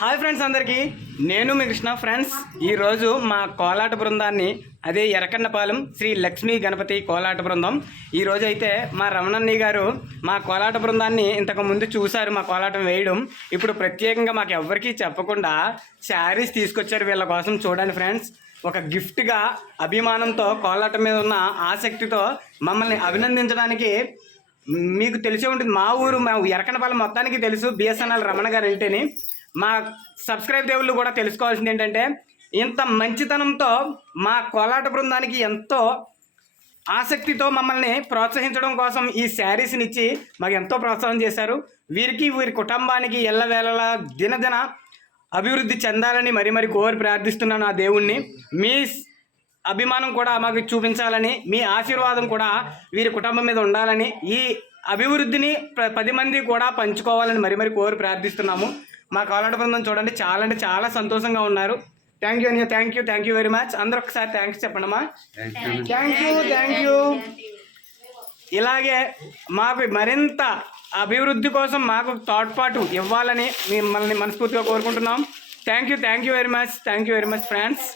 Hi friends అందరికీ. నేను మీ Krishna friends. ఈరోజు మా కోలాట బృందాన్ని అదే ఎరకన్నపాలెం శ్రీ లక్ష్మీ గణపతి కోలాట బృందం. ఈరోజు అయితే మా రమణన్నయ్య గారు మా కోలాట బృందాన్ని ఇంతకు ముందు చూశారు మా కోలాటం వేయడం. ఇప్పుడు ప్రత్యేకంగా మాకు ఎవ్వరికీ చెప్పకుండా శారీస్ తీసుకొచ్చారు వీళ్ళ కోసం చూడండి ఫ్రెండ్స్. ఒక గిఫ్ట్గా అభిమానంతో కోలాటం మీద ఉన్న ఆసక్తితో మమ్మల్ని అభినందించడానికి మీకు తెలిసే ఉంటుంది మా ఊరు మా ఎరకనపాలెం మొత్తానికి తెలుసు బిఎస్ఎన్ఎల్ రమణ గారు వెళ్తేని. మా సబ్స్క్రైబ్ దేవుళ్ళు కూడా తెలుసుకోవాల్సింది ఏంటంటే ఇంత మంచితనంతో మా కోలాట బృందానికి ఎంతో ఆసక్తితో మమ్మల్ని ప్రోత్సహించడం కోసం ఈ శారీస్ని ఇచ్చి మాకు ఎంతో ప్రోత్సాహం చేశారు. వీరికి వీరి కుటుంబానికి ఎల్లవేళలా దినదిన అభివృద్ధి చెందాలని మరి మరి కోరి ప్రార్థిస్తున్నాను ఆ దేవుణ్ణి. మీ అభిమానం కూడా మాకు చూపించాలని మీ ఆశీర్వాదం కూడా వీరి కుటుంబం మీద ఉండాలని ఈ అభివృద్ధిని ప్ర- పది మంది కూడా పంచుకోవాలని మరి మరి కోరి ప్రార్థిస్తున్నాము. మా కోలాట బృందం చూడండి చాలా అంటే చాలా సంతోషంగా ఉన్నారు. థ్యాంక్ యూ అనియా thank you thank you very much అందరూ ఒకసారి థ్యాంక్స్ చెప్పండి అమ్మా. థ్యాంక్ యూ థ్యాంక్ యూ ఇలాగే మాకు మరింత అభివృద్ధి కోసం మాకు తోడ్పాటు ఇవ్వాలని మిమ్మల్ని మనస్ఫూర్తిగా కోరుకుంటున్నాం. Thank you thank you very much thank you very much friends